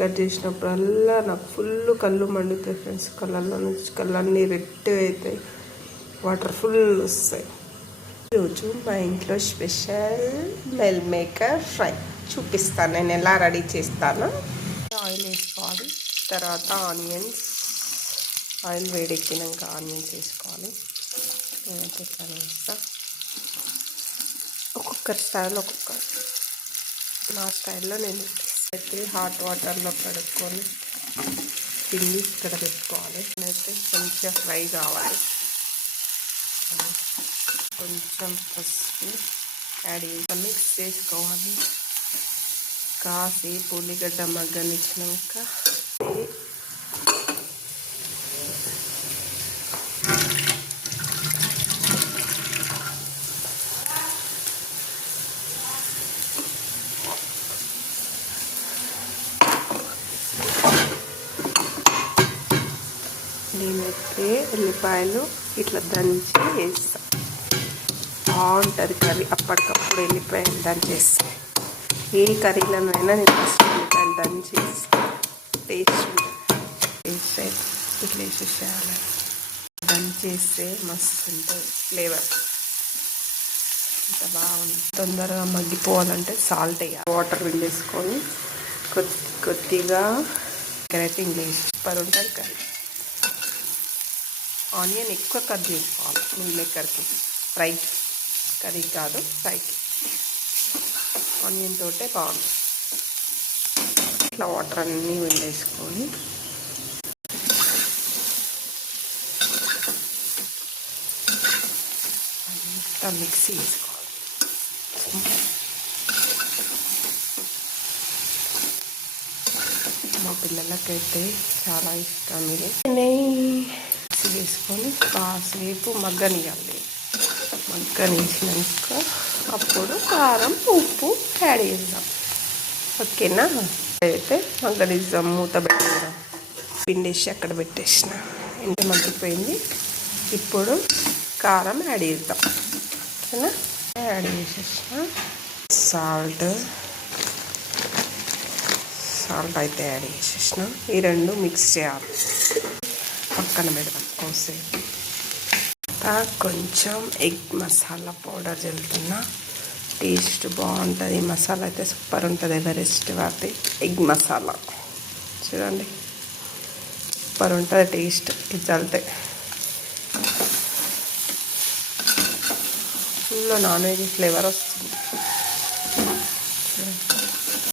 Cut చేసినప్పుడల్లా నాకు full కళ్ళు మండుతాయి ఫ్రెండ్స్. కళ్ళల్లో నుంచి కళ్ళన్నీ రెడ్ అవుతాయి, వాటర్ ఫుల్ వస్తాయి. ఈరోజు మా ఇంట్లో స్పెషల్ మెల్ మేకర్ ఫ్రై చూపిస్తాను నేను ఎలా రెడీ చేస్తాను. ఆయిల్ వేసుకోవాలి, తర్వాత ఆనియన్స్, ఆయిల్ వేడెక్కినాక ఆనియన్స్ వేసుకోవాలి. నేనైతే ఇట్లా వేస్తా. ఒక్కొక్కరి స్టైల్ ఒక్కొక్కరు, నా స్టైల్లో నేను అయితే హాట్ వాటర్లో కడుక్కొని పిండి ఇక్కడ పెట్టుకోవాలి. నేనైతే కొంచెం ఫ్రై కావాలి. కొంచెం పసుపు యాడ్ చేసి మిక్స్ చేసుకోవాలి. కాసేపు ఉల్లిగడ్డ మగ్గనిచ్చినాక నేనైతే ఉల్లిపాయలు ఇట్లా దంచి వేస్తాను. బాగుంటుంది కర్రీ. అప్పటికప్పుడు ఉల్లిపాయలు దంచేస్తాను. ఏ కర్రీలనైనా నేను ఫస్ట్ ఉల్లిపాయలు దంచి వేస్తాను. టేస్ట్ ఉంటుంది. టేస్ట్ అయితే ఇట్లా వేసేసేయాలి. దంచేస్తే మస్తు ఉంటుంది ఫ్లేవర్. ఇంత బాగుంది. తొందరగా మగ్గిపోవాలంటే సాల్ట్ వేయాలి. వాటర్ వేసుకొని కొద్దిగా ఇక్కడైతే ఇంగ్లీష్ సూపర్ ఉంటుంది కర్రీ. ఆనియన్ ఎక్కువ కట్ చేసుకోవాలి మిల్ మేకర్కి. ఫ్రై కర్రీ కాదు, ఫ్రైకి ఆనియన్ తోటే బాగుంది. ఇట్లా వాటర్ అన్నీ వేసుకొని అంతా మిక్సీ వేసుకోవాలి. మా పిల్లలకైతే చాలా ఇష్టం ఇది. మిక్సీ వేసుకొని కాసేపు మగ్గనియాలి. మగ్గనిచ్చినాక అప్పుడు కారం, ఉప్పు యాడ్ చేద్దాం. ఓకేనా? అయితే మగ్గనిద్దాం. మూత పెట్టేద్దాం. పిండేసి అక్కడ పెట్టేసిన ఇంటి మగ్గిపోయింది. ఇప్పుడు కారం యాడ్ చేద్దాం. ఓకేనా? యాడ్ చేసేసిన సాల్ట్ అయితే యాడ్ చేసేసిన. ఈ రెండు మిక్స్ చేయాలి. పక్కన పెడదాం కోసేపు. కొంచెం ఎగ్ మసాలా పౌడర్ చల్లుతున్నా. టేస్ట్ బాగుంటుంది. ఈ మసాలా అయితే సూపర్ ఉంటుంది. ఎవరెస్ట్ వాటి ఎగ్ మసాలా చూడండి, సూపర్ ఉంటుంది టేస్ట్. ఇది చల్లితే ఫుల్ నాన్ వెజ్ ఫ్లేవర్ వస్తుంది.